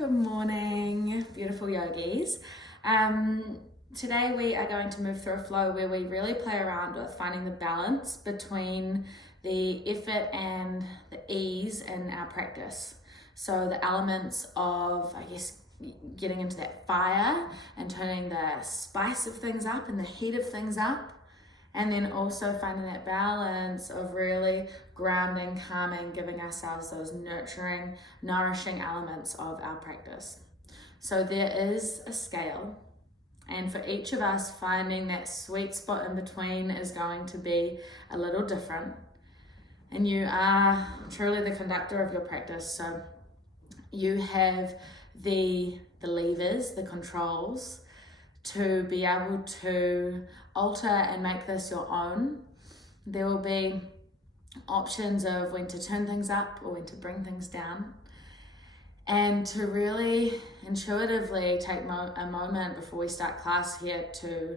Good morning, beautiful yogis. Today we are going to move through a flow where we really play around with finding the balance between the effort and the ease in our practice. So the elements of, getting into that fire and turning the spice of things up and the heat of things up. And then also finding that balance of really grounding, calming, giving ourselves those nurturing, nourishing elements of our practice. So there is a scale, and for each of us, finding that sweet spot in between is going to be a little different. And you are truly the conductor of your practice. So you have the levers, the controls, to be able to alter and make this your own. There will be options of when to turn things up or when to bring things down, and to really intuitively take a moment before we start class here to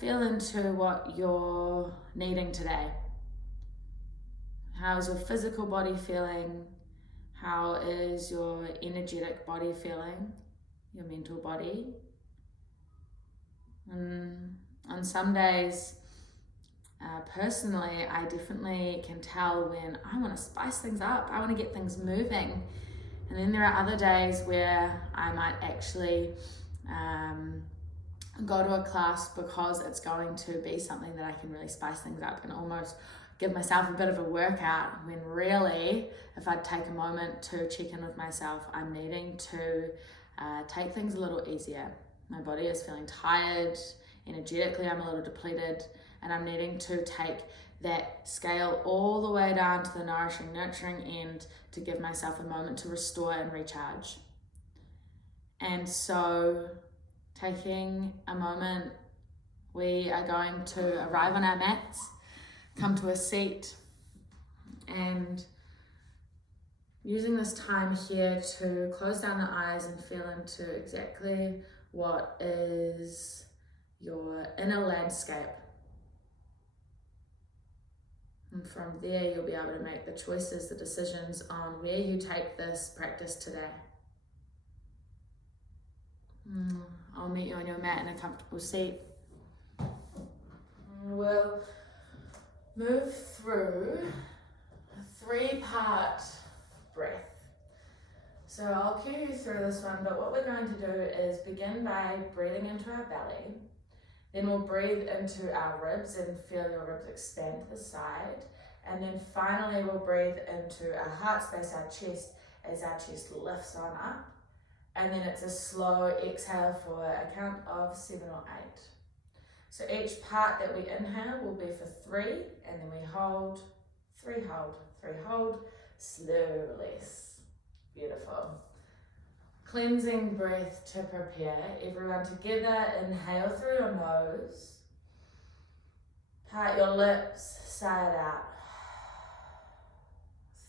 feel into what you're needing today. How is your physical body feeling? How is your energetic body feeling? Your mental body? On some days, personally, I definitely can tell when I want to spice things up, I want to get things moving. And then there are other days where I might actually go to a class because it's going to be something that I can really spice things up and almost give myself a bit of a workout, when really, if I'd take a moment to check in with myself, I'm needing to take things a little easier. My body is feeling tired, energetically I'm a little depleted, and I'm needing to take that scale all the way down to the nourishing, nurturing end to give myself a moment to restore and recharge. And so, taking a moment, we are going to arrive on our mats, come to a seat, and using this time here to close down the eyes and feel into exactly what is your inner landscape. And from there, you'll be able to make the choices, the decisions on where you take this practice today. I'll meet you on your mat in a comfortable seat. We'll move through a 3-part breath. So I'll cue you through this one, but what we're going to do is begin by breathing into our belly. Then we'll breathe into our ribs and feel your ribs expand to the side. And then finally we'll breathe into our heart space, our chest, as our chest lifts on up. And then it's a slow exhale for a count of 7 or 8. So each part that we inhale will be for 3, and then we hold, 3 hold, 3 hold, slow release. Beautiful. Cleansing breath to prepare. Everyone together, inhale through your nose. Part your lips, sigh it out.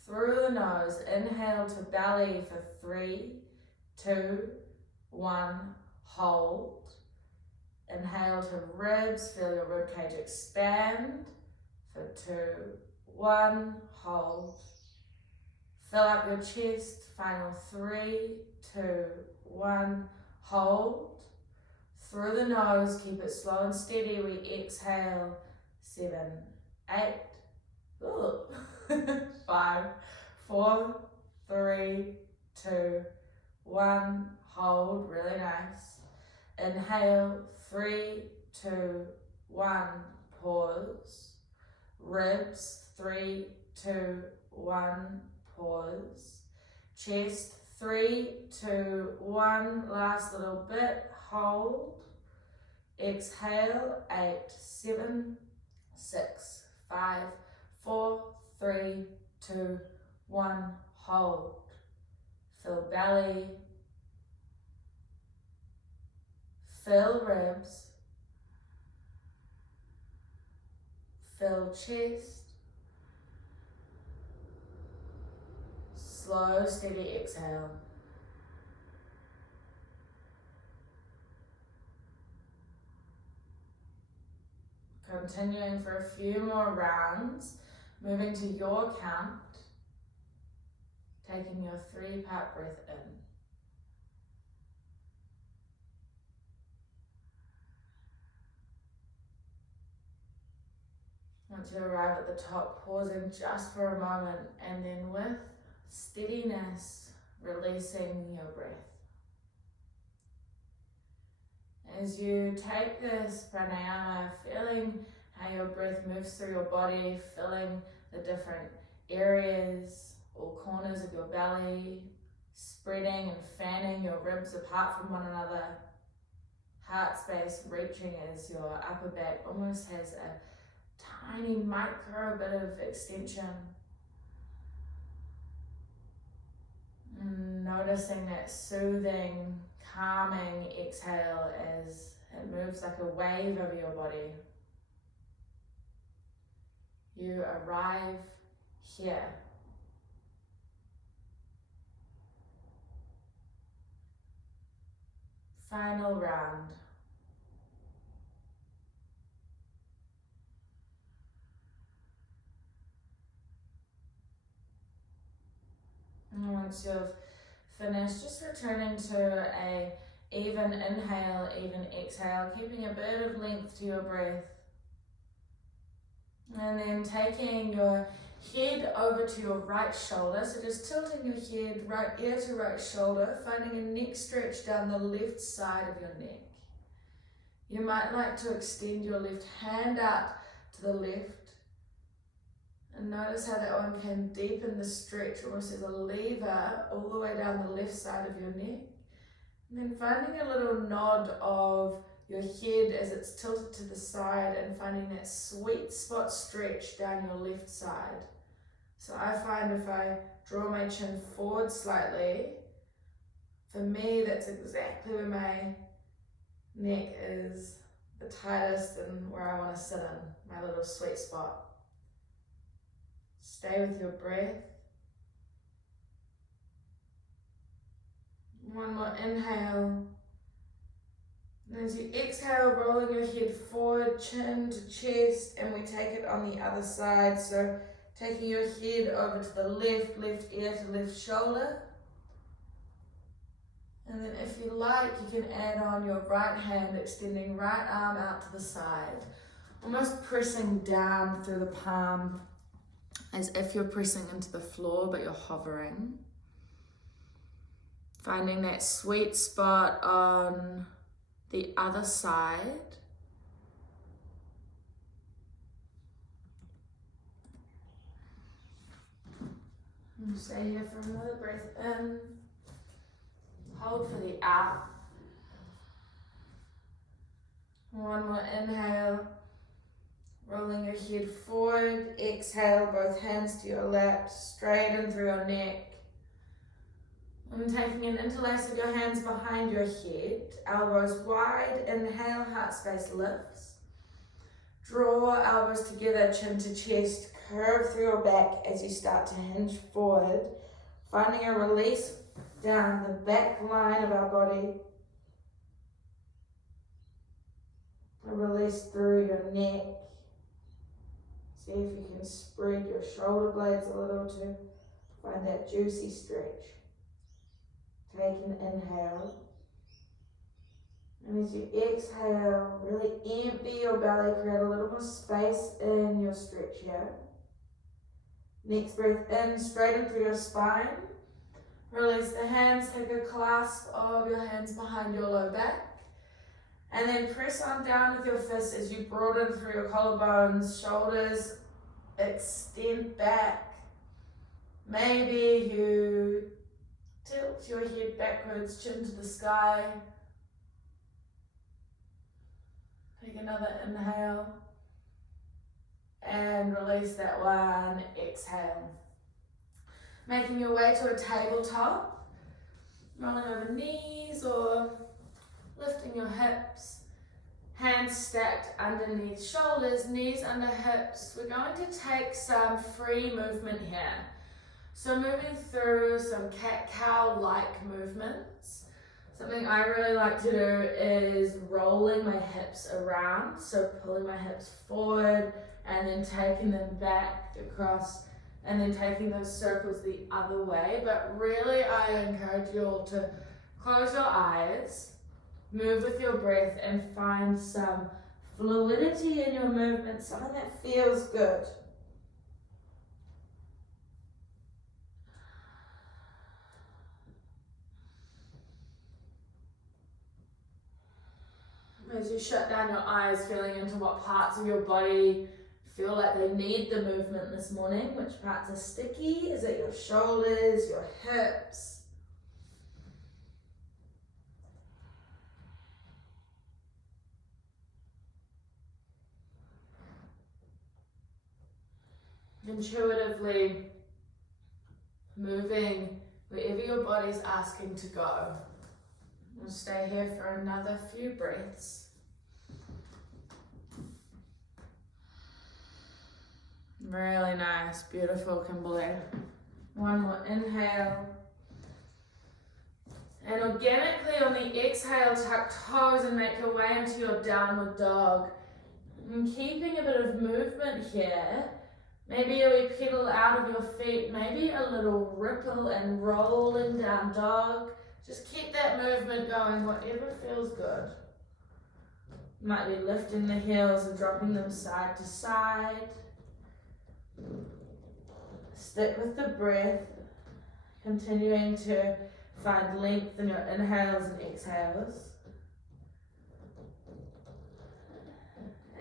Through the nose, inhale to belly for 3, 2, 1, hold. Inhale to ribs, feel your rib cage expand for 2, 1, hold. Fill up your chest, final 3, 2, 1, hold. Through the nose, keep it slow and steady. We exhale, 7, 8, 5, 4, 3, 2, 1, hold, really nice. Inhale, 3, 2, 1, pause. Ribs, 3, 2, 1, pause. Chest, 3, 2, 1, last little bit, hold. Exhale, 8, 7, 6, 5, 4, 3, 2, 1, hold. Fill belly. Fill ribs. Fill chest. Slow, steady exhale. Continuing for a few more rounds, moving to your count, taking your 3-part breath in. Once you arrive at the top, pausing just for a moment, and then with steadiness, releasing your breath. As you take this pranayama, feeling how your breath moves through your body, filling the different areas or corners of your belly, spreading and fanning your ribs apart from one another, heart space reaching as your upper back almost has a tiny micro bit of extension. Noticing that soothing, calming exhale as it moves like a wave over your body. You arrive here. Final round. And once you've finished, just returning to a even inhale, even exhale, keeping a bit of length to your breath. And then taking your head over to your right shoulder, so just tilting your head right ear to right shoulder, finding a neck stretch down the left side of your neck. You might like to extend your left hand out to the left, and notice how that one can deepen the stretch almost as a lever all the way down the left side of your neck. And then finding a little nod of your head as it's tilted to the side and finding that sweet spot stretch down your left side. So I find if I draw my chin forward slightly, for me that's exactly where my neck is the tightest and where I want to sit in, my little sweet spot. Stay with your breath. One more inhale. And as you exhale, rolling your head forward, chin to chest, and we take it on the other side. So taking your head over to the left ear to left shoulder. And then if you like, you can add on your right hand, extending right arm out to the side, almost pressing down through the palm as if you're pressing into the floor, but you're hovering. Finding that sweet spot on the other side. And stay here for another breath in. Hold for the out. One more inhale. Rolling your head forward. Exhale, both hands to your lap, straighten through your neck. And taking an interlace of your hands behind your head, elbows wide, inhale, heart space lifts. Draw elbows together, chin to chest, curve through your back as you start to hinge forward, finding a release down the back line of our body. A release through your neck. See if you can spread your shoulder blades a little to find that juicy stretch. Take an inhale. And as you exhale, really empty your belly, create a little more space in your stretch here. Next breath in, straighten through your spine. Release the hands, take a clasp of your hands behind your low back. And then press on down with your fists as you broaden through your collarbones, shoulders extend back. Maybe you tilt your head backwards, chin to the sky. Take another inhale. And release that one, exhale. Making your way to a tabletop. Rolling over knees or lifting your hips. Hands stacked underneath shoulders, knees under hips. We're going to take some free movement here. So moving through some cat-cow-like movements. Something I really like to do is rolling my hips around. So pulling my hips forward and then taking them back across and then taking those circles the other way. But really I encourage you all to close your eyes, move with your breath and find some fluidity in your movement, something that feels good. As you shut down your eyes, feeling into what parts of your body feel like they need the movement this morning. Which parts are sticky? Is it your shoulders, your hips? Intuitively moving wherever your body's asking to go. We'll stay here for another few breaths. Really nice, beautiful, Kimberly. One more inhale. And organically on the exhale, tuck toes and make your way into your downward dog. And keeping a bit of movement here. Maybe we pedal out of your feet, maybe a little ripple and rolling down dog. Just keep that movement going, whatever feels good. Might be lifting the heels and dropping them side to side. Stick with the breath, continuing to find length in your inhales and exhales.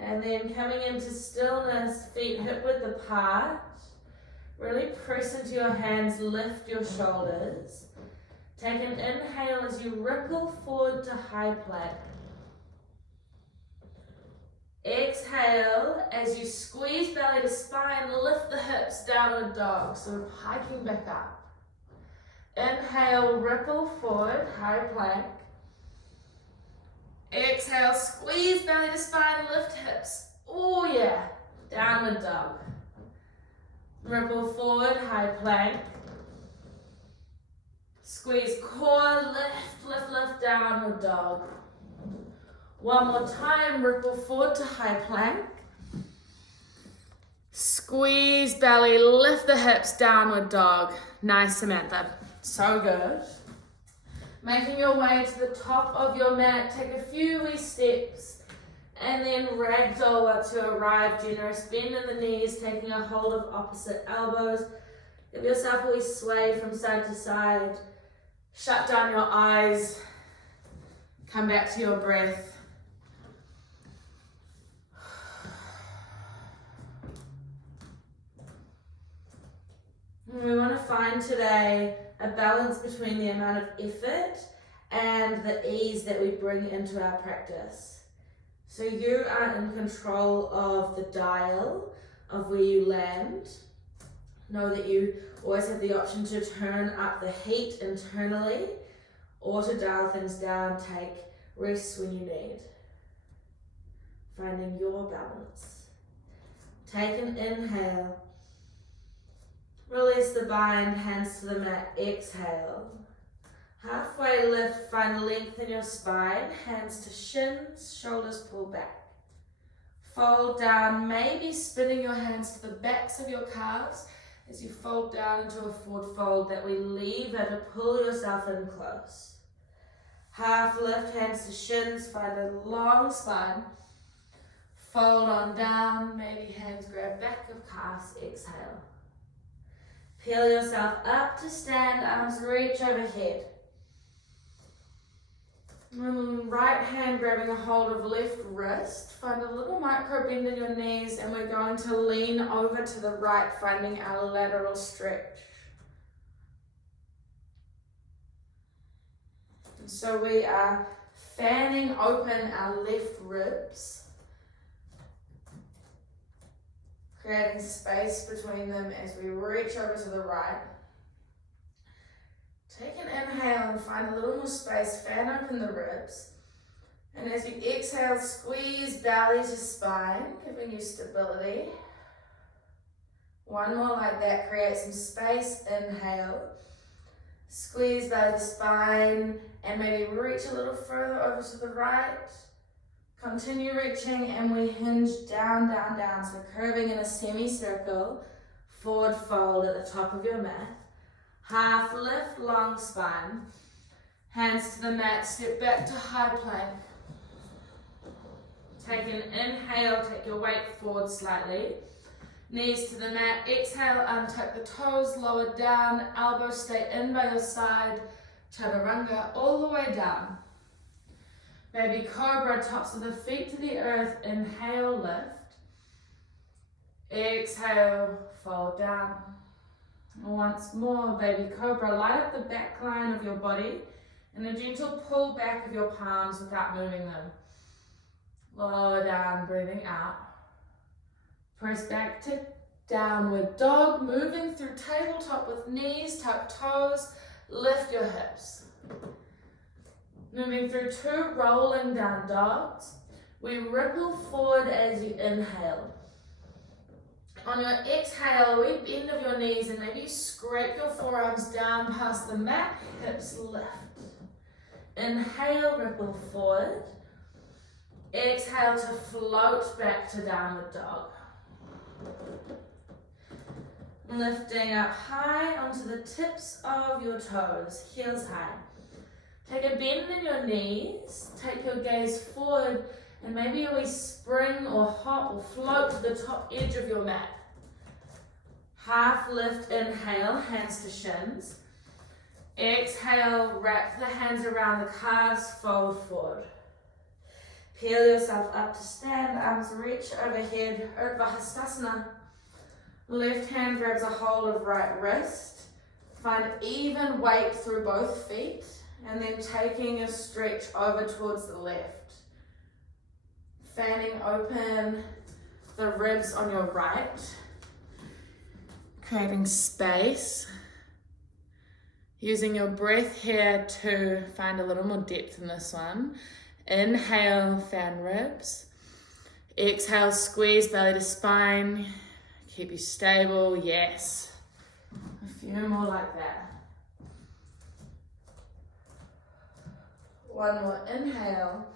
And then coming into stillness, feet hip width apart. Really press into your hands, lift your shoulders. Take an inhale as you ripple forward to high plank. Exhale as you squeeze belly to spine, lift the hips, downward dog. So we're hiking back up. Inhale, ripple forward, high plank. Exhale, squeeze belly to spine, lift hips. Oh yeah, downward dog. Ripple forward, high plank. Squeeze core, lift, downward dog. One more time, ripple forward to high plank. Squeeze belly, lift the hips, downward dog. Nice, Samantha. So good. Making your way to the top of your mat, take a few wee steps and then ragdoll once you arrive. Generous bend in the knees, taking a hold of opposite elbows. Give yourself a wee sway from side to side. Shut down your eyes. Come back to your breath. We want to find today a balance between the amount of effort and the ease that we bring into our practice. So you are in control of the dial of where you land. Know that you always have the option to turn up the heat internally or to dial things down, take rest when you need. Finding your balance. Take an inhale. Release the bind, hands to the mat, exhale. Halfway lift, find length in your spine, hands to shins, shoulders pull back. Fold down, maybe spinning your hands to the backs of your calves as you fold down into a forward fold that we lever to pull yourself in close. Half lift, hands to shins, find a long spine. Fold on down, maybe hands grab back of calves, exhale. Peel yourself up to stand, arms reach overhead. Right hand grabbing a hold of left wrist. Find a little micro bend in your knees and we're going to lean over to the right, finding our lateral stretch. And so we are fanning open our left ribs. Creating space between them as we reach over to the right. Take an inhale and find a little more space, fan open the ribs. And as you exhale, squeeze belly to spine, giving you stability. One more like that, create some space, inhale. Squeeze belly to spine and maybe reach a little further over to the right. Continue reaching and we hinge down, down, down. So curving in a semicircle, forward fold at the top of your mat. Half lift, long spine. Hands to the mat, step back to high plank. Take an inhale, take your weight forward slightly. Knees to the mat. Exhale, untuck the toes, lower down. Elbows stay in by your side. Chaturanga all the way down. Baby Cobra, tops of the feet to the earth. Inhale, lift. Exhale, fold down. Once more, Baby Cobra, light up the back line of your body and a gentle pull back of your palms without moving them. Lower down, breathing out. Press back to downward dog, moving through tabletop with knees, tuck toes, lift your hips. Moving through 2 rolling down dogs. We ripple forward as you inhale. On your exhale, we bend of your knees and maybe you scrape your forearms down past the mat, hips lift. Inhale, ripple forward. Exhale to float back to downward dog. Lifting up high onto the tips of your toes, heels high. Take a bend in your knees, take your gaze forward, and maybe a wee spring or hop or float to the top edge of your mat. Half lift, inhale, hands to shins. Exhale, wrap the hands around the calves, fold forward. Peel yourself up to stand, arms reach overhead, Urdhva. Left hand grabs a hold of right wrist. Find even weight through both feet, and then taking a stretch over towards the left. Fanning open the ribs on your right, creating space. Using your breath here to find a little more depth in this one. Inhale, fan ribs. Exhale, squeeze belly to spine. Keep you stable, yes. A few more like that. One more inhale.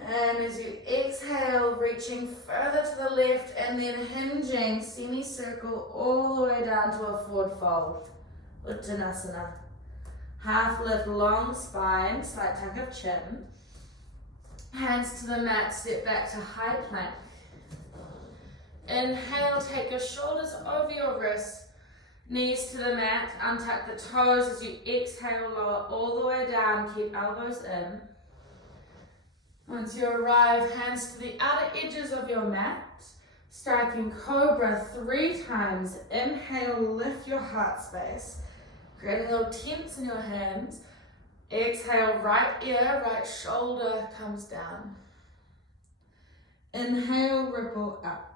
And as you exhale, reaching further to the left and then hinging, semicircle all the way down to a forward fold. Uttanasana. Half lift, long spine, slight tuck of chin. Hands to the mat, step back to high plank. Inhale, take your shoulders over your wrists, knees to the mat, untuck the toes as you exhale, lower all the way down, keep elbows in. Once you arrive, hands to the outer edges of your mat, striking cobra 3 times. Inhale, lift your heart space, creating little tents in your hands. Exhale, right ear, right shoulder comes down. Inhale, ripple up.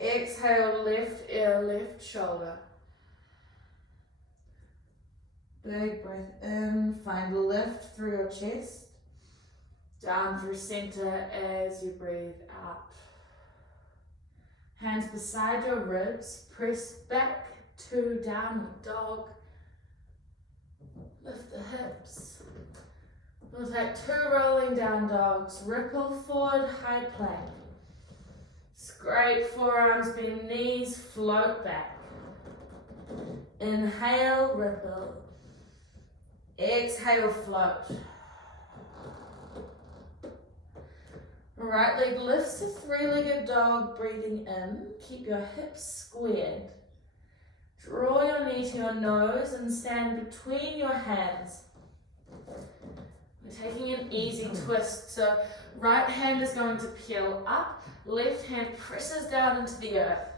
Exhale, left ear, left shoulder. Big breath in, find lift through your chest. Down through center as you breathe out. Hands beside your ribs, press back to downward dog. Lift the hips. We'll take 2 rolling down dogs. Ripple forward, high plank. Scrape forearms, bend knees, float back. Inhale, ripple. Exhale, float. Right leg lifts to 3-legged dog, breathing in. Keep your hips squared. Draw your knee to your nose and stand between your hands. We're taking an easy twist. So right hand is going to peel up, left hand presses down into the earth.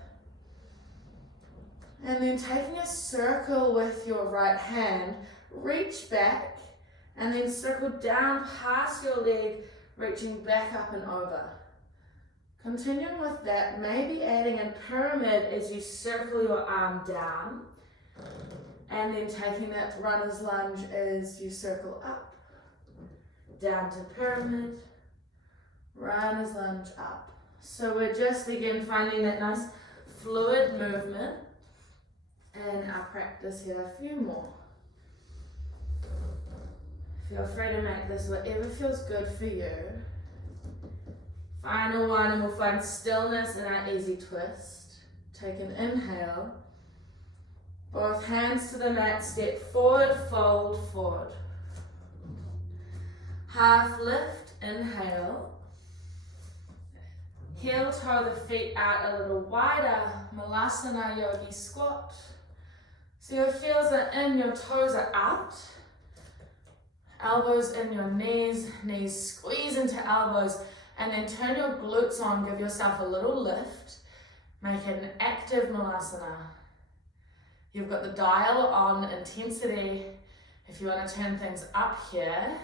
And then taking a circle with your right hand, reach back and then circle down past your leg, reaching back up and over. Continuing with that, maybe adding a pyramid as you circle your arm down, and then taking that runner's lunge as you circle up, down to pyramid, runner's lunge up. So we're just again finding that nice fluid movement in our practice here. A few more. Feel free to make this whatever feels good for you. Final one, and we'll find stillness in our easy twist. Take an inhale. Both hands to the mat, step forward, fold forward. Half lift, inhale. Heel toe the feet out a little wider, Malasana Yogi squat. So your heels are in, your toes are out. Elbows in your knees, knees squeeze into elbows, and then turn your glutes on, give yourself a little lift. Make it an active Malasana. You've got the dial on intensity. If you want to turn things up here,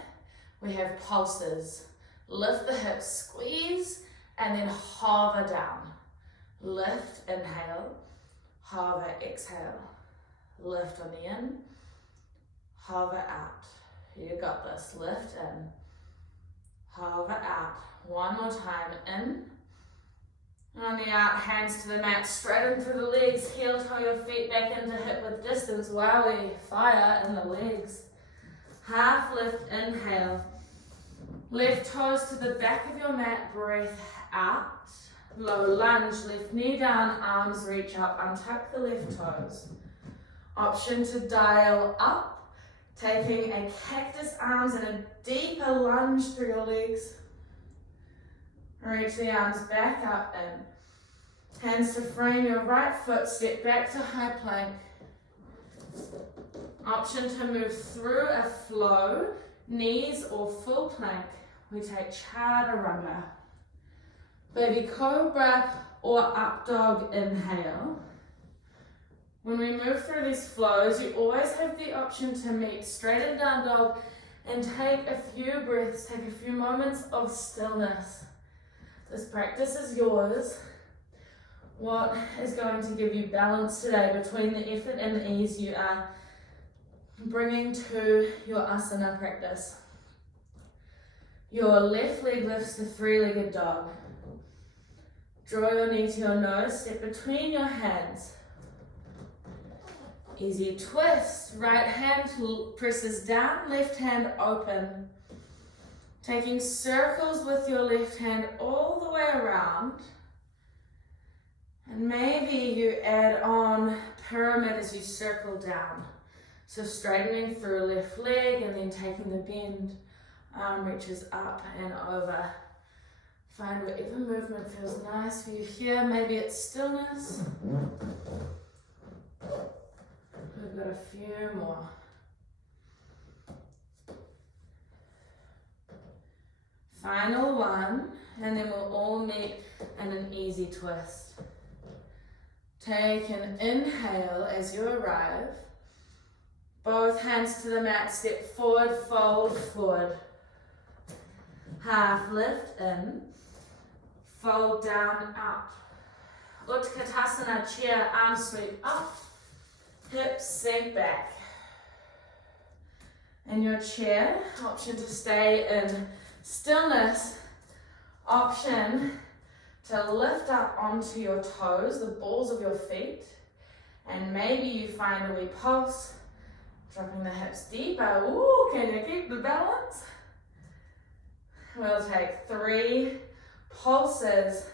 we have pulses. Lift the hips, squeeze, and then hover down. Lift, inhale, hover, exhale. Lift on the in, hover out. You got this. Lift in, hover out. One more time, in. And on the out, hands to the mat, straighten through the legs. Heel toe your feet back into hip width distance. Wowie, fire in the legs. Half lift, inhale. Left toes to the back of your mat, breath out. Low lunge, left knee down, arms reach up, untuck the left toes. Option to dial up, taking a cactus arms and a deeper lunge through your legs. Reach the arms back up in. Hands to frame your right foot, step back to high plank. Option to move through a flow, knees or full plank. We take chaturanga. Baby cobra or up dog, inhale. When we move through these flows, you always have the option to meet straight and down dog and take a few breaths, take a few moments of stillness. This practice is yours. What is going to give you balance today between the effort and the ease you are bringing to your asana practice? Your left leg lifts to three-legged dog. Draw your knee to your nose, step between your hands. Easy twist, right hand presses down, left hand open. Taking circles with your left hand all the way around. And maybe you add on pyramid as you circle down. So straightening through left leg and then taking the bend. Arm reaches up and over. Find whatever movement feels nice for you here. Maybe it's stillness. We've got a few more. Final one, and then we'll all meet in an easy twist. Take an inhale as you arrive. Both hands to the mat, step forward, fold forward. Half lift in, fold down, up. Utkatasana, chair, arms sweep up, hips sink back. In your chair, option to stay in stillness, option to lift up onto your toes, the balls of your feet, and maybe you find a wee pulse, dropping the hips deeper. Ooh, can you keep the balance? We'll take 3 pulses.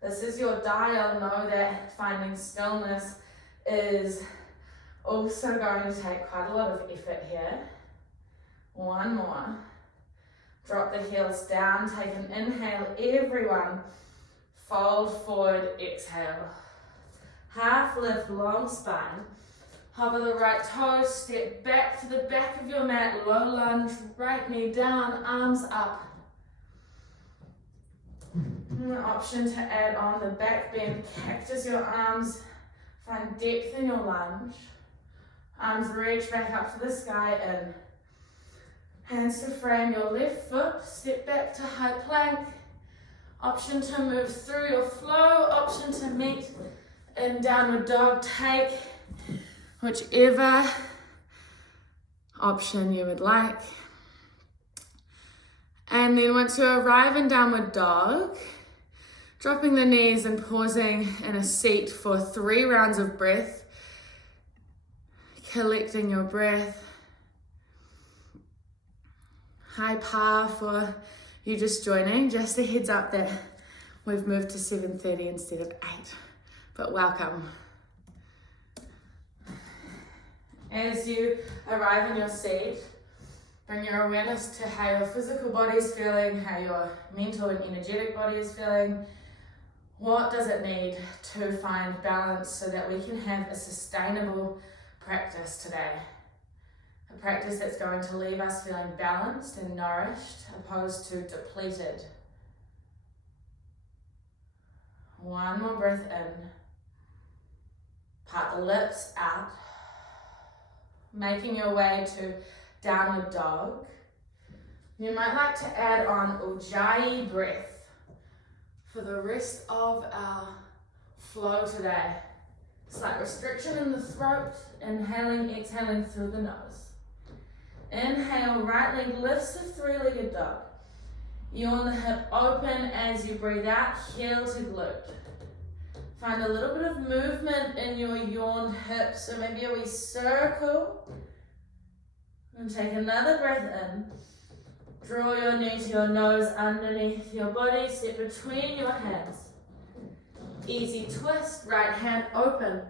This is your dial. Know that finding stillness is also going to take quite a lot of effort here. One more. Drop the heels down, take an inhale, everyone. Fold forward, exhale. Half lift, long spine. Hover the right toes, step back to the back of your mat, low lunge, right knee down, arms up. Option to add on the back bend, cactus your arms, find depth in your lunge. Arms reach back up to the sky, in. Hands to frame your left foot, step back to high plank. Option to move through your flow, option to meet in downward dog. Take whichever option you would like. And then once you arrive in downward dog, dropping the knees and pausing in a seat for 3 rounds of breath, collecting your breath. High power for you just joining. Just a heads up that we've moved to 7:30 instead of 8, but welcome. As you arrive in your seat, Bring your awareness to how your physical body is feeling, how your mental and energetic body is feeling. What does it need to find balance so that we can have a sustainable practice today? A practice that's going to leave us feeling balanced and nourished, opposed to depleted. One more breath in. Part the lips out. Making your way to downward dog. You might like to add on Ujjayi breath for the rest of our flow today. Slight restriction in the throat, inhaling, exhaling through the nose. Inhale, right leg lifts to three-legged dog. Yawn the hip open as you breathe out, heel to glute. Find a little bit of movement in your yawned hips, so maybe a wee circle. And take another breath in. Draw your knee to your nose underneath your body, step between your hands. Easy twist, right hand open.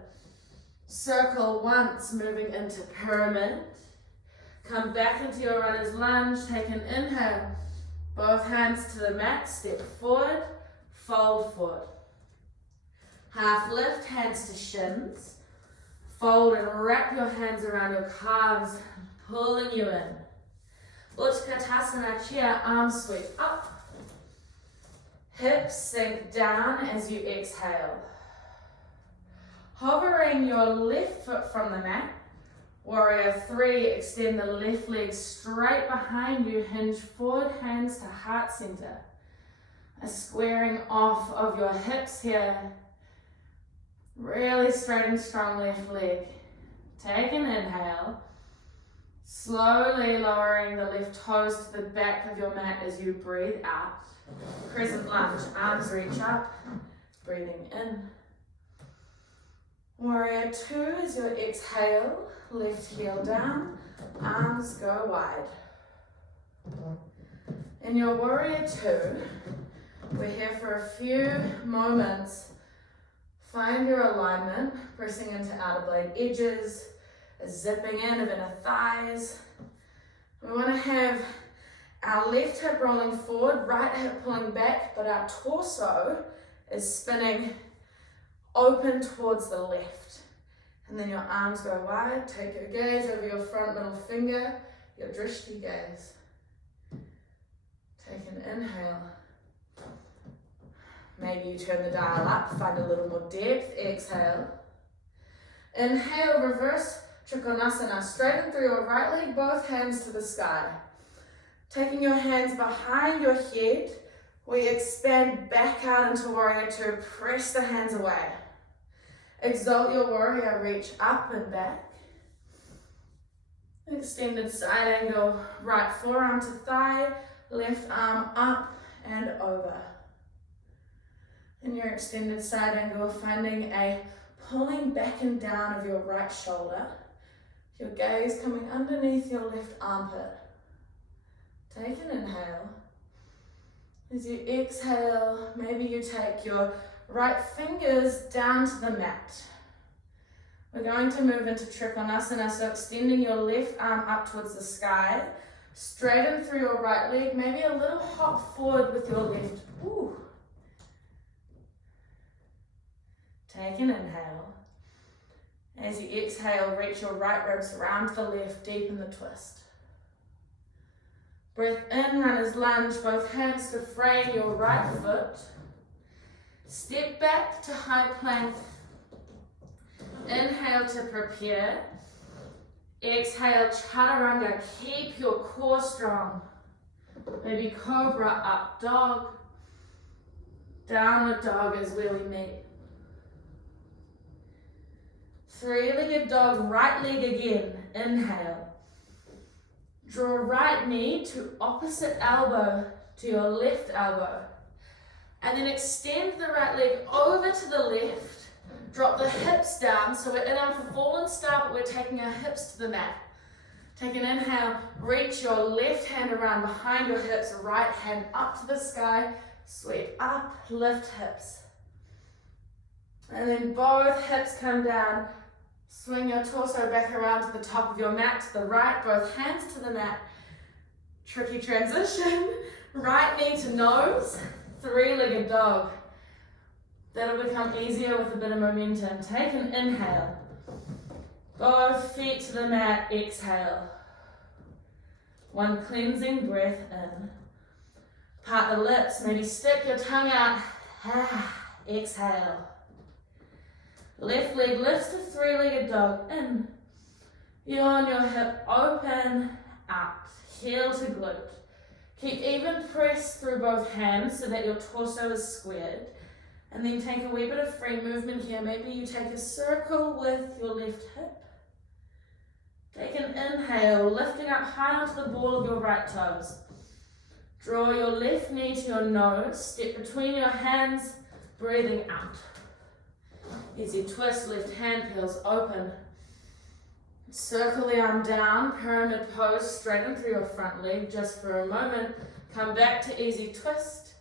Circle once, moving into pyramid. Come back into your runner's lunge, take an inhale. Both hands to the mat, step forward, fold forward. Half lift, hands to shins. Fold and wrap your hands around your calves, pulling you in. Utkatasana chair, arms sweep up. Hips sink down as you exhale. Hovering your left foot from the mat. Warrior 3, extend the left leg straight behind you, hinge forward, hands to heart center. A squaring off of your hips here. Really straight and strong left leg. Take an inhale. Slowly lowering the left toes to the back of your mat as you breathe out. Crescent lunge, arms reach up, breathing in. Warrior 2 is your exhale, left heel down, arms go wide. In your Warrior 2, we're here for a few moments. Find your alignment, pressing into outer blade edges, a zipping in of inner thighs. We want to have our left hip rolling forward, right hip pulling back, but our torso is spinning open towards the left. And then your arms go wide. Take your gaze over your front middle finger, your drishti gaze. Take an inhale. Maybe you turn the dial up, find a little more depth. Exhale. Inhale, reverse Trikonasana. Straighten through your right leg, both hands to the sky. Taking your hands behind your head, we expand back out into Warrior 2. Press the hands away. Exalt your warrior, reach up and back. Extended side angle, right forearm to thigh, left arm up and over. In your extended side angle, finding a pulling back and down of your right shoulder. Your gaze coming underneath your left armpit. Take an inhale. As you exhale, maybe you take your right fingers down to the mat. We're going to move into Trikonasana, so extending your left arm up towards the sky. Straighten through your right leg, maybe a little hop forward with your left. Ooh. Take an inhale. As you exhale, reach your right ribs round to the left, deepen the twist. Breath in, runner's lunge, both hands to frame your right foot. Step back to high plank. Inhale to prepare. Exhale, chaturanga. Keep your core strong. Maybe cobra, up dog. Downward dog is where we meet. Three-legged dog, right leg again. Inhale. Draw right knee to opposite elbow to your left elbow. And then extend the right leg over to the left. Drop the hips down, so we're in our fallen start, but we're taking our hips to the mat. Take an inhale, reach your left hand around behind your hips, right hand up to the sky, sweep up, lift hips. And then both hips come down, swing your torso back around to the top of your mat, to the right, both hands to the mat. Tricky transition. Right knee to nose, three-legged dog. That'll become easier with a bit of momentum. Take an inhale. Both feet to the mat, exhale. One cleansing breath in. Part the lips, maybe stick your tongue out. Exhale. Left leg lifts to three-legged dog, in. Yawn your hip, open, out. Heel to glute. Keep even press through both hands so that your torso is squared. And then take a wee bit of free movement here. Maybe you take a circle with your left hip. Take an inhale, lifting up high onto the ball of your right toes. Draw your left knee to your nose, step between your hands, breathing out. Easy twist, left hand peels open. Circle the arm down, pyramid pose, straighten through your front leg just for a moment. Come back to easy twist.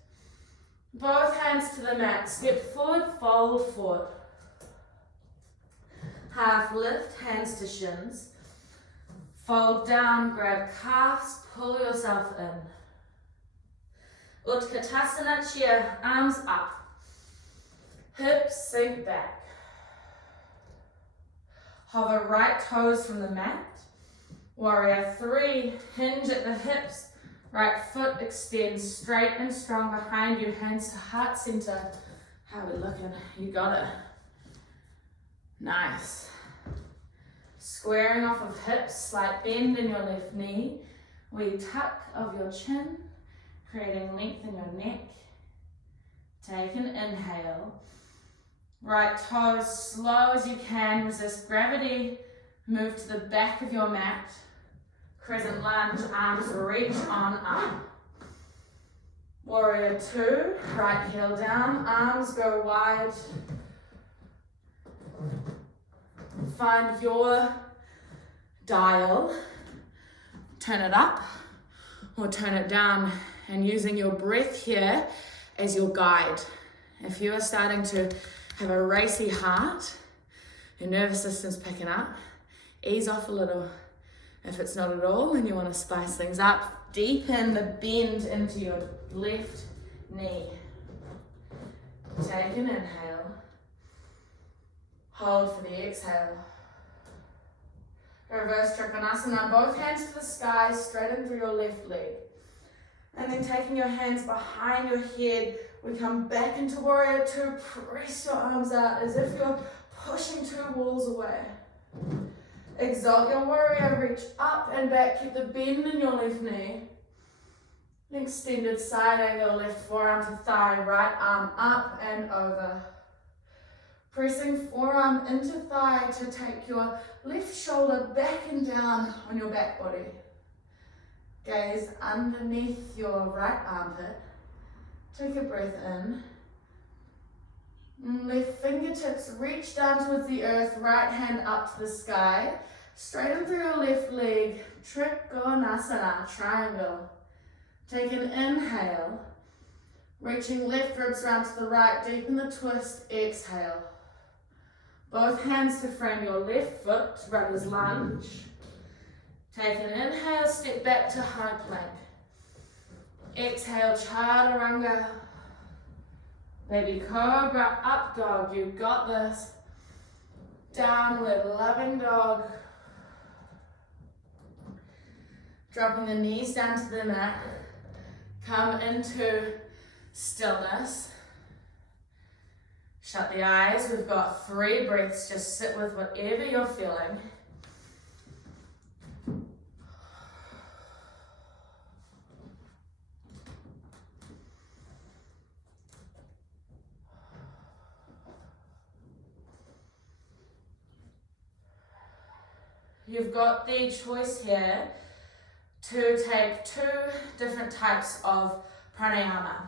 Both hands to the mat, step forward, fold forward. Half lift, hands to shins. Fold down, grab calves, pull yourself in. Utkatasana chair, arms up. Hips sink back. Hover right toes from the mat. Warrior 3, hinge at the hips. Right foot extends straight and strong behind you, hands to heart center. How are we looking? You got it. Nice. Squaring off of hips, slight bend in your left knee. Wee tuck of your chin, creating length in your neck. Take an inhale. Right toes slow as you can, resist gravity. Move to the back of your mat. Crescent lunge, arms reach on up. Warrior 2, right heel down, arms go wide. Find your dial, turn it up or turn it down, and using your breath here as your guide. If you are starting to have a racy heart, your nervous system's picking up, ease off a little. If it's not at all and you want to spice things up, deepen the bend into your left knee. Take an inhale. Hold for the exhale. Reverse Trikonasana, both hands to the sky, straighten through your left leg. And then taking your hands behind your head, we come back into Warrior 2, press your arms out as if you're pushing 2 walls away. Exalt your warrior, reach up and back, keep the bend in your left knee. Extended side angle, left forearm to thigh, right arm up and over. Pressing forearm into thigh to take your left shoulder back and down on your back body. Gaze underneath your right armpit. Take a breath in. Left fingertips reach down towards the earth, right hand up to the sky. Straighten through your left leg, Trikonasana, triangle. Take an inhale, reaching left ribs round to the right, deepen the twist, exhale. Both hands to frame your left foot, runner's lunge. Take an inhale, step back to high plank. Exhale, chaturanga. Baby cobra, up dog, you got this. Downward loving dog. Dropping the knees down to the mat. Come into stillness. Shut the eyes. We've got 3 breaths. Just sit with whatever you're feeling. You've got the choice here to take 2 different types of pranayama.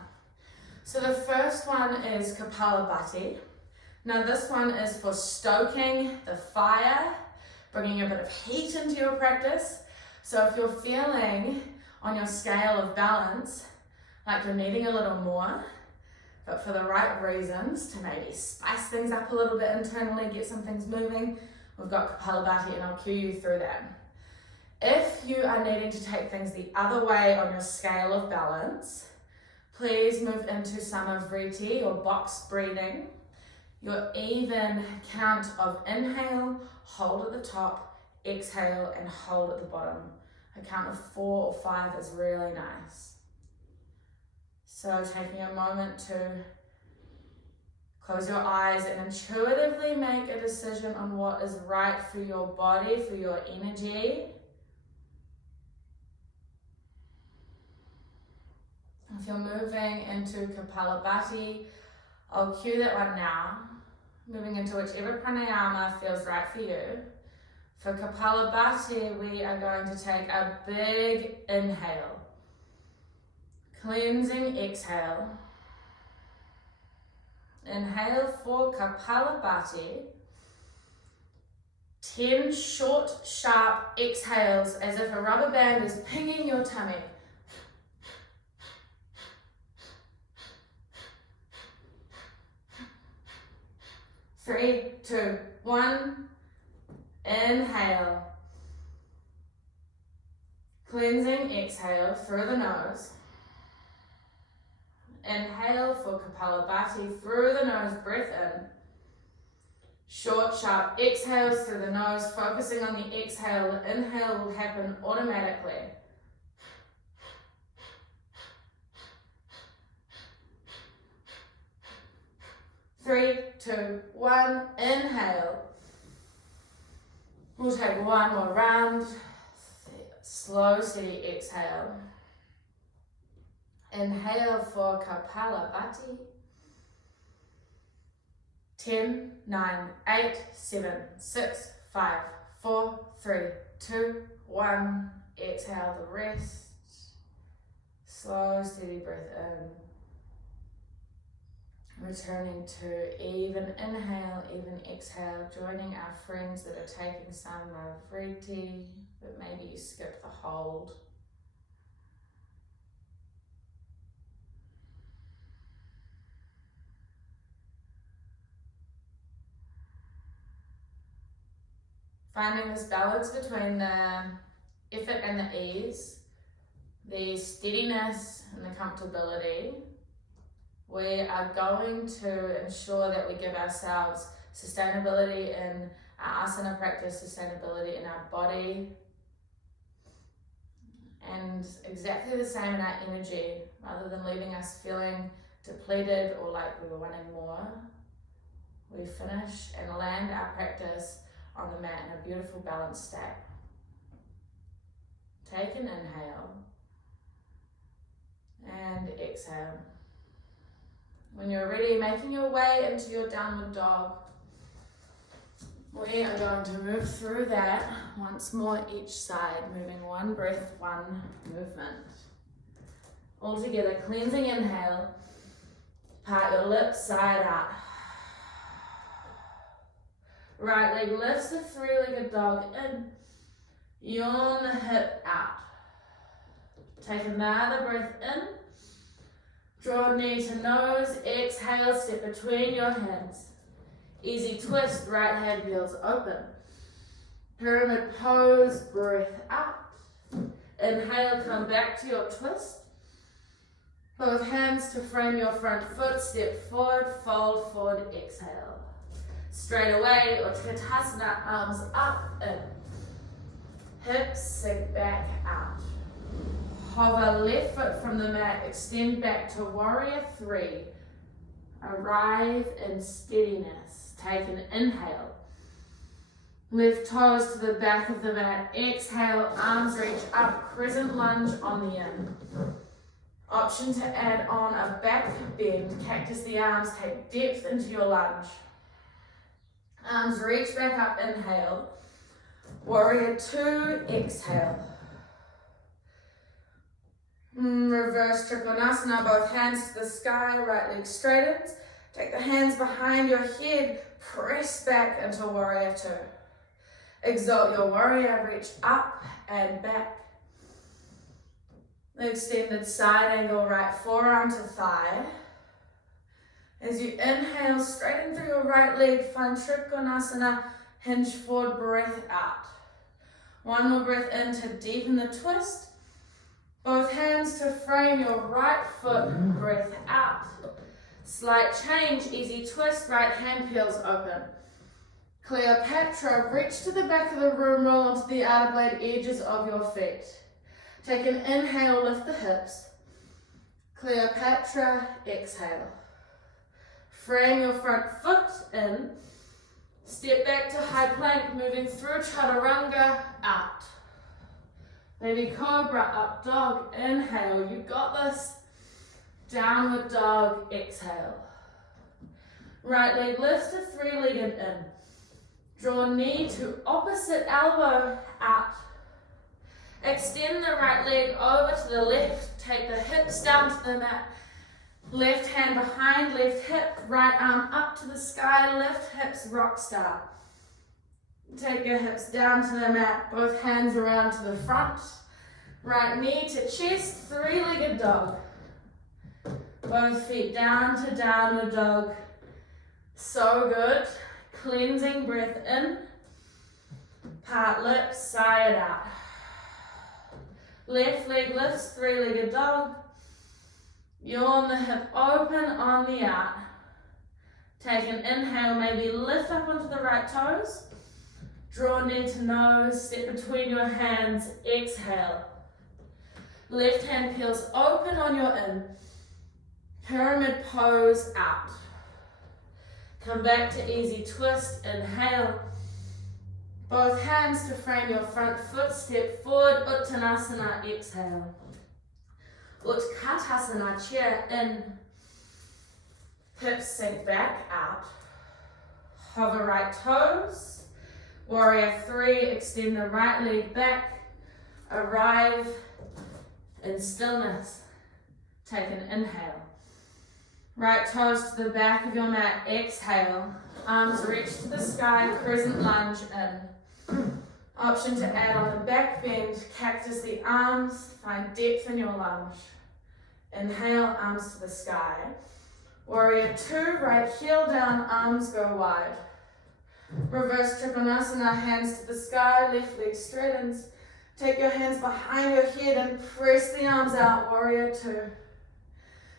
So the first one is Kapalabhati. Now this one is for stoking the fire, bringing a bit of heat into your practice. So if you're feeling on your scale of balance like you're needing a little more, but for the right reasons, to maybe spice things up a little bit internally, get some things moving, we've got Kapalabhati and I'll cue you through that. If you are needing to take things the other way on your scale of balance, please move into Samavriti or box breathing. Your even count of inhale, hold at the top, exhale and hold at the bottom. A count of 4 or 5 is really nice. So taking a moment to close your eyes and intuitively make a decision on what is right for your body, for your energy. If you're moving into Kapalabhati, I'll cue that one now. Moving into whichever pranayama feels right for you. For Kapalabhati, we are going to take a big inhale. Cleansing exhale. Inhale for Kapalabhati. 10 short, sharp exhales as if a rubber band is pinging your tummy. 3, 2, 1. Inhale. Cleansing exhale through the nose. Inhale for Kapalabhati through the nose, breath in. Short, sharp exhales through the nose, focusing on the exhale. The inhale will happen automatically. Three, 2, 1, inhale. We'll take one more round. Slow, steady exhale. Inhale for Kapalabhati. 10, 9, 8, 7, 6, 5, 4, 3, 2, 1. Exhale the rest. Slow, steady breath in. Returning to even inhale, even exhale, joining our friends that are taking Samavriti, but maybe you skip the hold. Finding this balance between the effort and the ease, the steadiness and the comfortability. We are going to ensure that we give ourselves sustainability in our asana practice, sustainability in our body, and exactly the same in our energy, rather than leaving us feeling depleted or like we were wanting more. We finish and land our practice on the mat in a beautiful balanced state. Take an inhale and exhale. When you're ready, making your way into your downward dog, we are going to move through that once more each side, moving one breath, one movement. All together, cleansing inhale, part your lips side out. Right leg lifts the three-legged dog in, yawn the hip out. Take another breath in. Draw knee to nose, exhale, step between your hands. Easy twist, right hand heels open. Pyramid pose, breath out. Inhale, come back to your twist. Both hands to frame your front foot, step forward, fold forward, exhale. Straight away, or Tadasana, arms up, in. Hips sink back out. Hover left foot from the mat, extend back to warrior 3. Arrive in steadiness. Take an inhale. Left toes to the back of the mat. Exhale, arms reach up, crescent lunge on the in. Option to add on a back bend, cactus the arms, take depth into your lunge. Arms reach back up, inhale. Warrior 2, exhale. Reverse Trikonasana, both hands to the sky, right leg straightens. Take the hands behind your head, press back into Warrior 2. Exalt your warrior, reach up and back. The extended side angle, right forearm to thigh. As you inhale, straighten through your right leg, find Trikonasana, hinge forward, breath out. One more breath in to deepen the twist. Both hands to frame your right foot, breath out. Slight change, easy twist, right hand peels open. Cleopatra, reach to the back of the room, roll onto the outer blade edges of your feet. Take an inhale, lift the hips. Cleopatra, exhale. Frame your front foot in. Step back to high plank, moving through chaturanga, out. Baby cobra, up dog, inhale, you got this. Downward dog, exhale. Right leg lifts to three-legged in. Draw knee to opposite elbow, out. Extend the right leg over to the left, take the hips down to the mat. Left hand behind left hip, right arm up to the sky, left hips rock star. Take your hips down to the mat, both hands around to the front. Right knee to chest, three-legged dog. Both feet down to downward dog. So good. Cleansing breath in. Part lips, sigh it out. Left leg lifts, three-legged dog. Yawn the hip open on the out. Take an inhale, maybe lift up onto the right toes. Draw knee to nose, step between your hands, exhale. Left hand peels open on your in. Pyramid pose, out. Come back to easy twist, inhale. Both hands to frame your front foot, step forward, Uttanasana, exhale. Utkatasana, chair in. Hips sink back, out. Hover right toes. Warrior three, extend the right leg back. Arrive in stillness. Take an inhale. Right toes to the back of your mat, exhale. Arms reach to the sky, crescent lunge in. Option to add on the back bend, cactus the arms, find depth in your lunge. Inhale, arms to the sky. Warrior two, right heel down, arms go wide. Reverse Trikonasana, hands to the sky, left leg straightens. Take your hands behind your head and press the arms out, warrior two.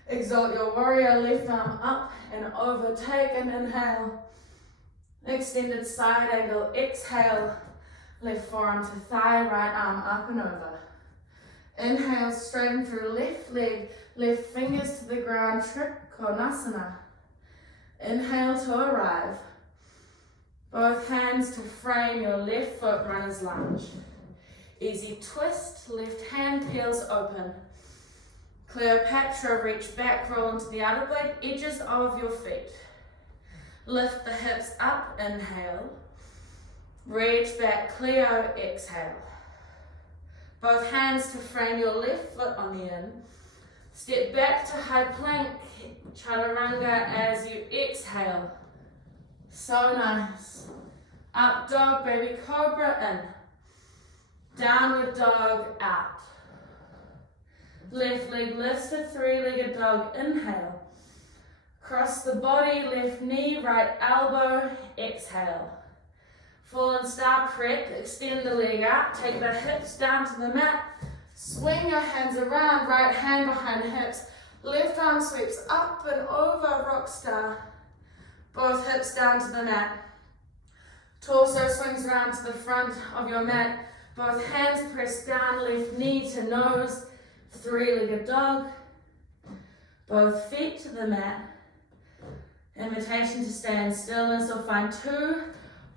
Exalt your warrior, left arm up and over, take an inhale. Extended side angle, exhale. Left forearm to thigh, right arm up and over. Inhale, straighten through left leg, left fingers to the ground, Trikonasana. Inhale to arrive. Both hands to frame your left foot, runner's lunge. Easy twist, left hand peels open. Cleopatra, reach back, roll into the outer blade, edges of your feet. Lift the hips up, inhale. Reach back, Cleo, exhale. Both hands to frame your left foot on the in. Step back to high plank, chaturanga as you exhale. So nice. Up dog, baby cobra in. Downward dog, out. Left leg lifts to three-legged dog, inhale. Cross the body, left knee, right elbow, exhale. Fallen star prep, extend the leg out, take the hips down to the mat, swing your hands around, right hand behind hips, left arm sweeps up and over, rock star. Both hips down to the mat. Torso swings around to the front of your mat, both hands press down, left knee to nose, three-legged dog. Both feet to the mat. Invitation to stay in stillness or find two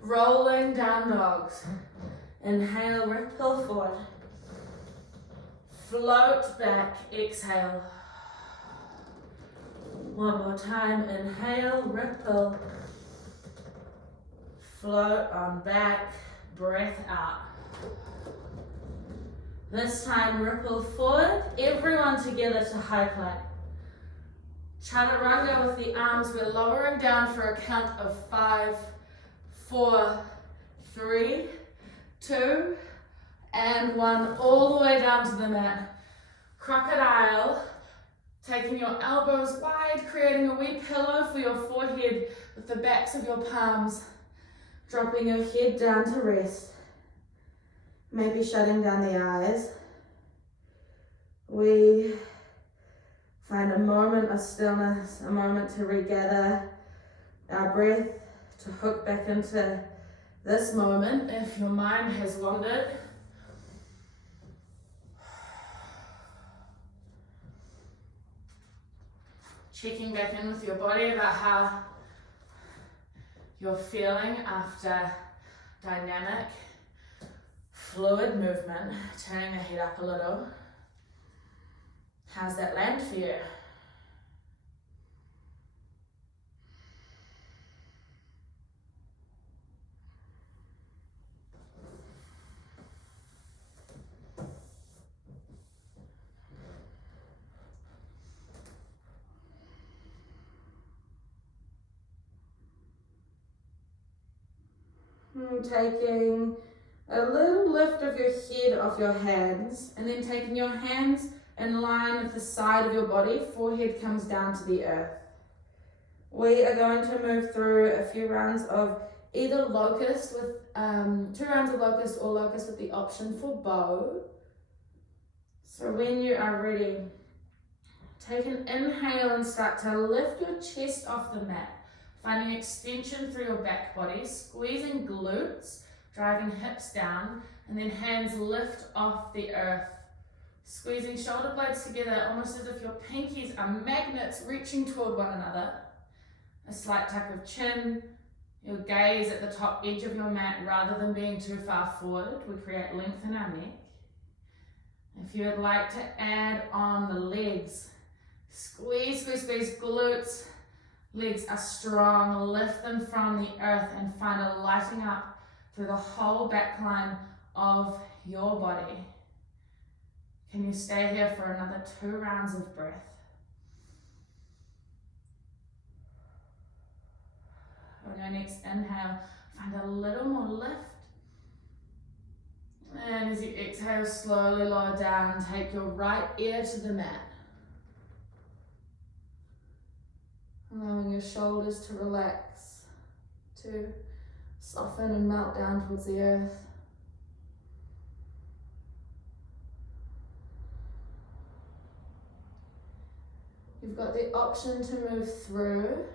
rolling down dogs. Inhale, ripple forward. Float back, exhale. One more time, inhale, ripple. Float on back, breath out. This time, ripple forward, everyone together to high plank. Chaturanga with the arms, we're lowering down for a count of 5, 4, 3, 2, and 1, all the way down to the mat. Crocodile, taking your elbows wide, creating a wee pillow for your forehead with the backs of your palms, dropping your head down to rest. maybe shutting down the eyes, we find a moment of stillness, a moment to regather our breath, to hook back into this moment. If your mind has wandered, checking back in with your body about how you're feeling after dynamic, fluid movement, turning the head up a little. How's that land for you? Taking a little lift of your head off your hands, and then taking your hands in line with the side of your body, forehead comes down to the earth. We are going to move through a few rounds of either locust with 2 rounds of locust or locust with the option for bow. So when you are ready, take an inhale and start to lift your chest off the mat. Finding extension through your back body, squeezing glutes, driving hips down, and then hands lift off the earth. Squeezing shoulder blades together, almost as if your pinkies are magnets reaching toward one another. A slight tuck of chin, your gaze at the top edge of your mat rather than being too far forward. We create length in our neck. If you would like to add on the legs, squeeze, squeeze, squeeze, glutes. Legs are strong, lift them from the earth and find a lighting up through the whole back line of your body. Can you stay here for another 2 rounds of breath? On your next inhale, find a little more lift. And as you exhale, slowly lower down, take your right ear to the mat. Allowing your shoulders to relax, to soften and melt down towards the earth. You've got the option to move through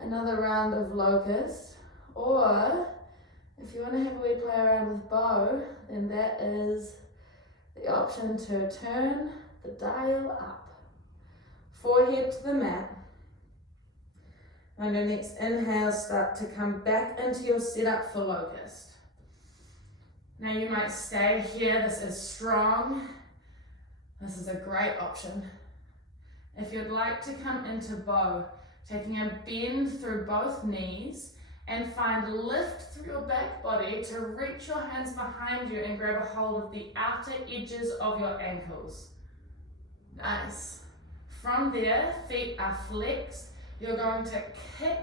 another round of locust, or if you want to have a wee play around with bow, then that is the option to turn the dial up. Forehead to the mat. On your next inhale, start to come back into your setup for locust. Now you might stay here, this is strong. This is a great option. If you'd like to come into bow, taking a bend through both knees and find lift through your back body to reach your hands behind you and grab a hold of the outer edges of your ankles. Nice. From there, feet are flexed. You're going to kick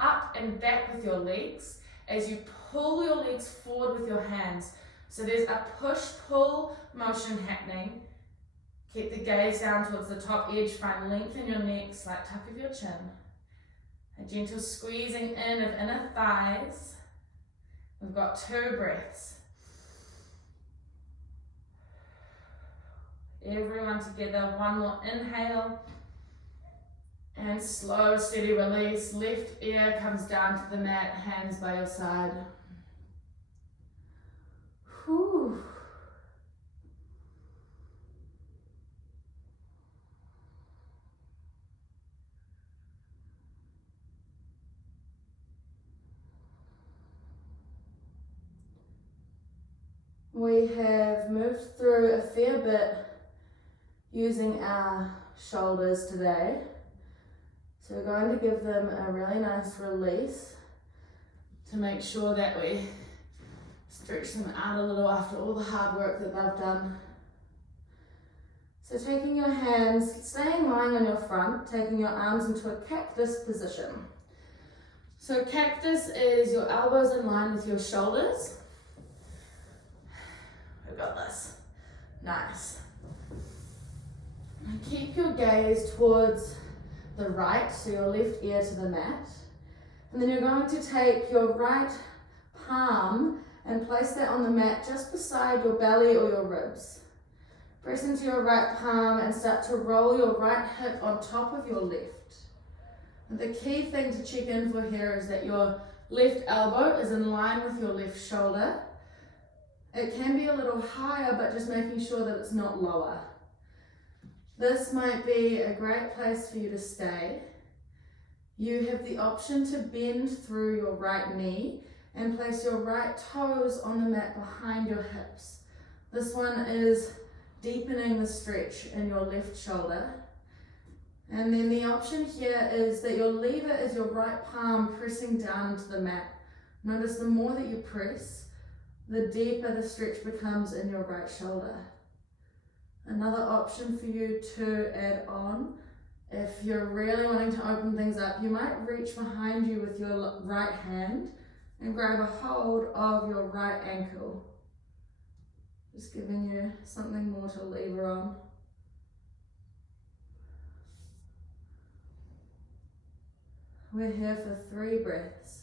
up and back with your legs as you pull your legs forward with your hands. So there's a push-pull motion happening. Keep the gaze down towards the top edge, find length in your neck, slight tuck of your chin. A gentle squeezing in of inner thighs. We've got 2 breaths. Everyone together, 1 more inhale. And slow, steady release. Left ear comes down to the mat, hands by your side. Whew. We have moved through a fair bit using our shoulders today. So we're going to give them a really nice release to make sure that we stretch them out a little after all the hard work that they've done. So taking your hands, staying lying on your front, taking your arms into a cactus position. So cactus is your elbows in line with your shoulders. We've got this. Nice. And keep your gaze towards the right, so your left ear to the mat. And then you're going to take your right palm and place that on the mat just beside your belly or your ribs. Press into your right palm and start to roll your right hip on top of your left. And the key thing to check in for here is that your left elbow is in line with your left shoulder. It can be a little higher, but just making sure that it's not lower. This might be a great place for you to stay. You have the option to bend through your right knee and place your right toes on the mat behind your hips. This one is deepening the stretch in your left shoulder. And then the option here is that your lever is your right palm pressing down into the mat. Notice the more that you press, the deeper the stretch becomes in your right shoulder. Another option for you to add on, if you're really wanting to open things up, you might reach behind you with your right hand and grab a hold of your right ankle. Just giving you something more to lever on. We're here for 3 breaths.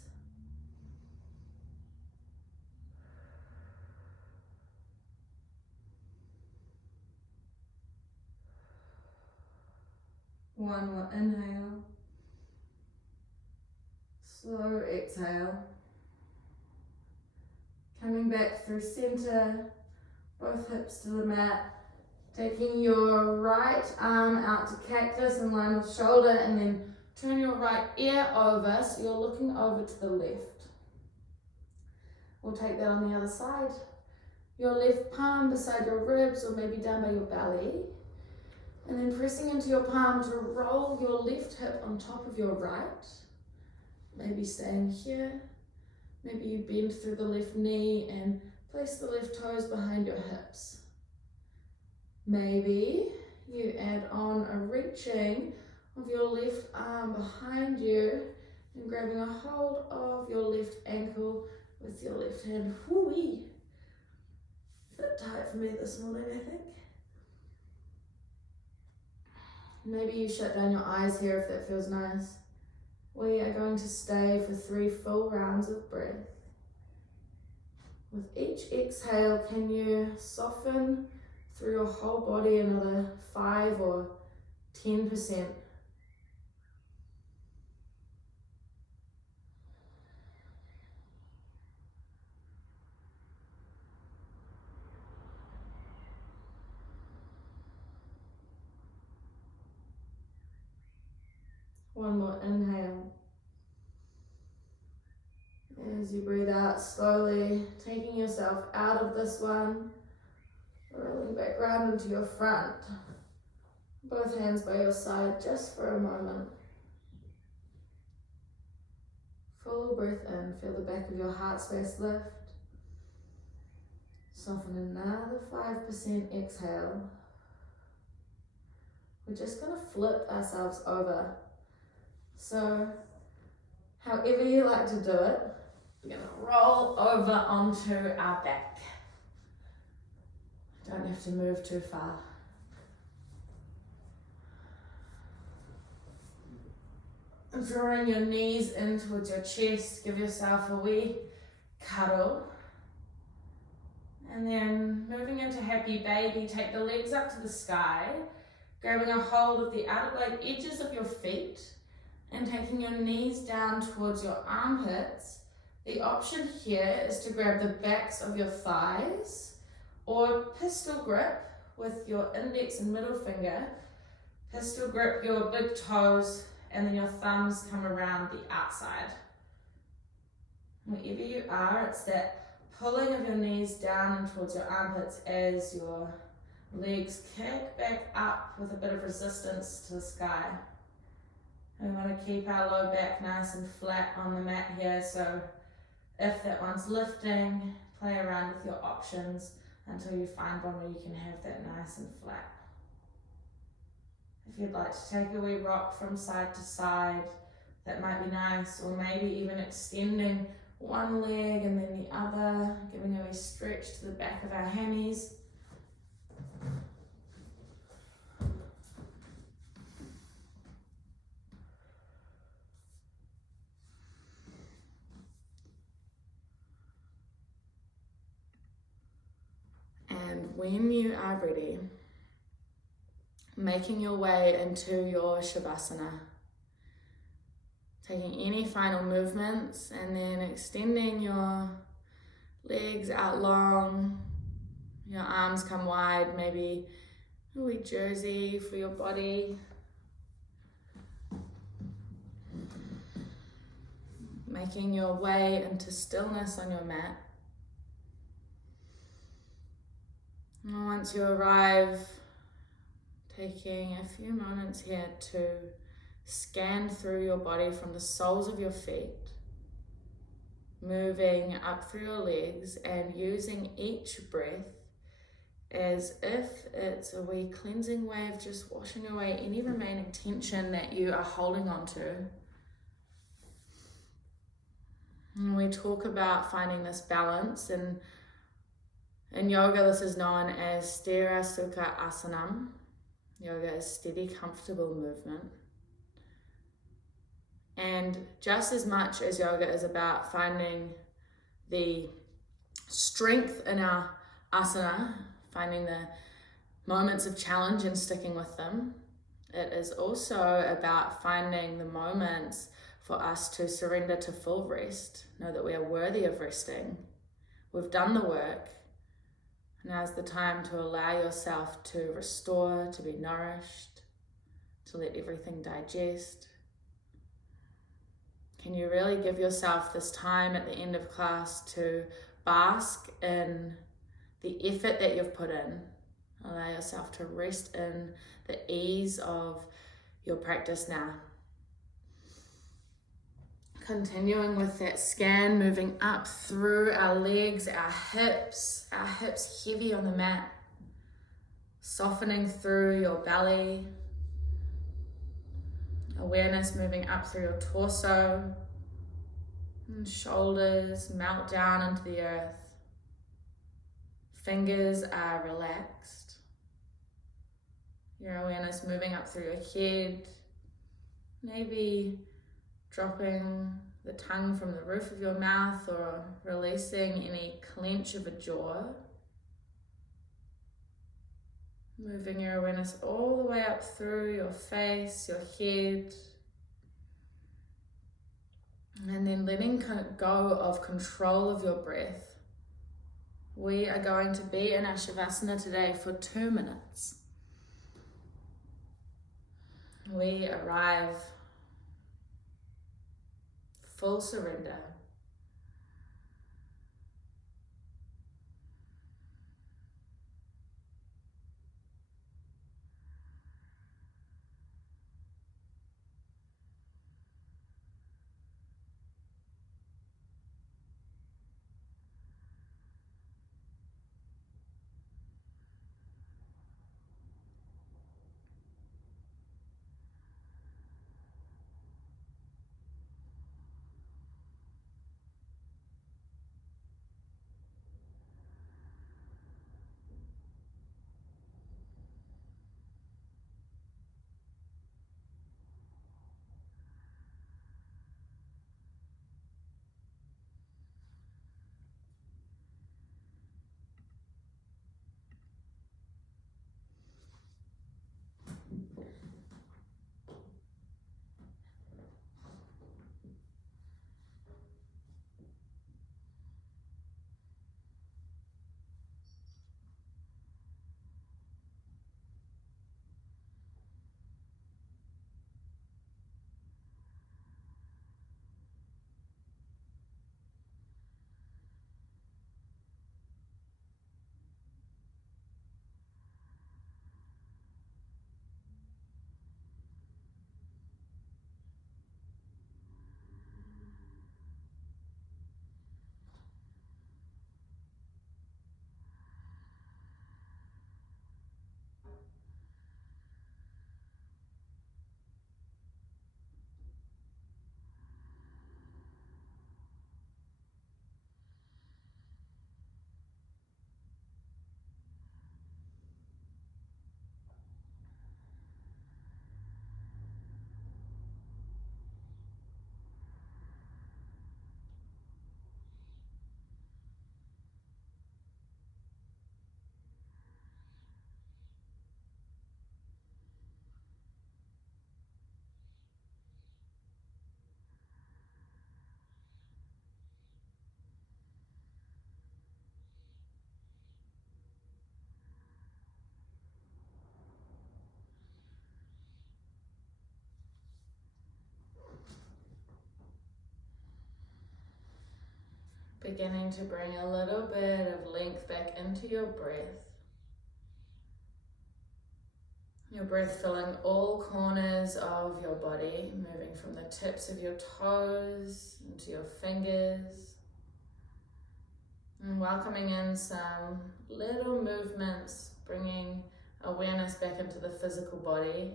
One more inhale. Slow exhale. Coming back through center, both hips to the mat. Taking your right arm out to cactus in line with shoulder, and then turn your right ear over so you're looking over to the left. We'll take that on the other side. Your left palm beside your ribs or maybe down by your belly. And then pressing into your palm to roll your left hip on top of your right. Maybe staying here. Maybe you bend through the left knee and place the left toes behind your hips. Maybe you add on a reaching of your left arm behind you and grabbing a hold of your left ankle with your left hand. Whoo-wee. A bit tight for me this morning, I think. Maybe you shut down your eyes here if that feels nice. We are going to stay for 3 full rounds of breath. With each exhale, can you soften through your whole body another 5 or 10%? One more inhale. As you breathe out slowly, taking yourself out of this one, rolling back round into your front. Both hands by your side just for a moment. Full breath in, feel the back of your heart space lift. Soften another 5% exhale. We're just going to flip ourselves over. So, however you like to do it, we're going to roll over onto our back. Don't have to move too far. Drawing your knees in towards your chest, give yourself a wee cuddle. And then moving into happy baby, take the legs up to the sky, grabbing a hold of the outer leg edges of your feet and taking your knees down towards your armpits. The option here is to grab the backs of your thighs or pistol grip with your index and middle finger. Pistol grip your big toes and then your thumbs come around the outside. Wherever you are, it's that pulling of your knees down and towards your armpits as your legs kick back up with a bit of resistance to the sky. And we want to keep our low back nice and flat on the mat here, so if that one's lifting, play around with your options until you find one where you can have that nice and flat. If you'd like to take a wee rock from side to side, that might be nice, or maybe even extending one leg and then the other, giving a wee stretch to the back of our hammies. when you are ready, making your way into your Shavasana. Taking any final movements and then extending your legs out long, your arms come wide, maybe a wee jersey for your body. Making your way into stillness on your mat. And once you arrive, taking a few moments here to scan through your body from the soles of your feet, moving up through your legs and using each breath as if it's a wee cleansing wave, just washing away any remaining tension that you are holding on to. And we talk about finding this balance, and in yoga this is known as Sthira Sukha Asanam. Yoga is steady, comfortable movement. And just as much as yoga is about finding the strength in our asana, finding the moments of challenge and sticking with them, it is also about finding the moments for us to surrender to full rest, know that we are worthy of resting. We've done the work. Now's the time to allow yourself to restore, to be nourished, to let everything digest. Can you really give yourself this time at the end of class to bask in the effort that you've put in? Allow yourself to rest in the ease of your practice now. Continuing with that scan, moving up through our legs, our hips heavy on the mat, softening through your belly. Awareness moving up through your torso, and shoulders melt down into the earth. Fingers are relaxed. Your awareness moving up through your head, maybe dropping the tongue from the roof of your mouth or releasing any clench of a jaw. Moving your awareness all the way up through your face, your head. And then letting go of control of your breath. We are going to be in our Shavasana today for 2 minutes. We arrive full surrender. Beginning to bring a little bit of length back into your breath. Your breath filling all corners of your body, moving from the tips of your toes into your fingers. And welcoming in some little movements, bringing awareness back into the physical body.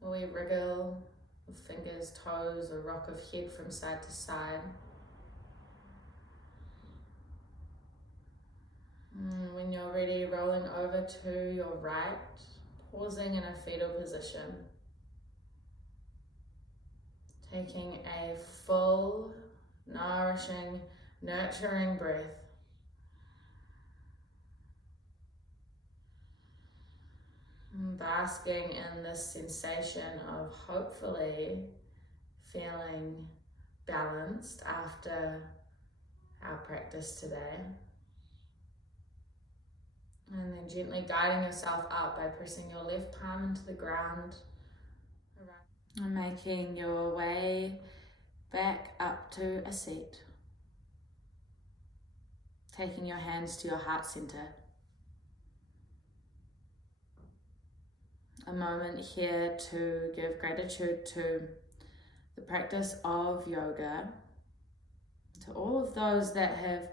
We wriggle with fingers, toes, or rock of head from side to side. And when you're ready, rolling over to your right, pausing in a fetal position. Taking a full, nourishing, nurturing breath. And basking in this sensation of hopefully feeling balanced after our practice today. And then gently guiding yourself up by pressing your left palm into the ground. And making your way back up to a seat. Taking your hands to your heart center. A moment here to give gratitude to the practice of yoga, to all of those that have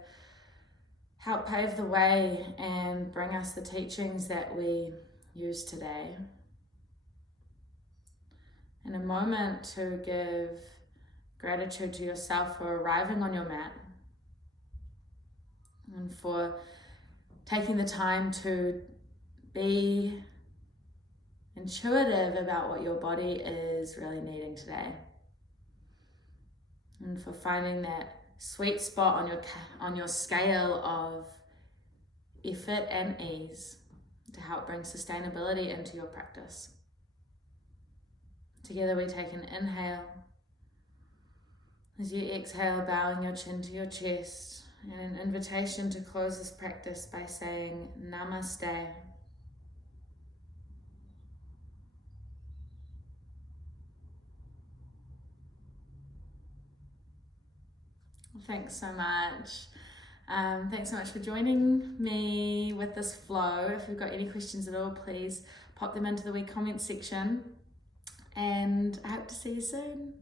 helped pave the way and bring us the teachings that we use today. And a moment to give gratitude to yourself for arriving on your mat and for taking the time to be intuitive about what your body is really needing today, and for finding that sweet spot on your scale of effort and ease to help bring sustainability into your practice. Together we take an inhale. As you exhale, bowing your chin to your chest, and an invitation to close this practice by saying Namaste. Thanks so much. Thanks so much for joining me with this flow. If you've got any questions at all, please pop them into the wee comment section. And I hope to see you soon.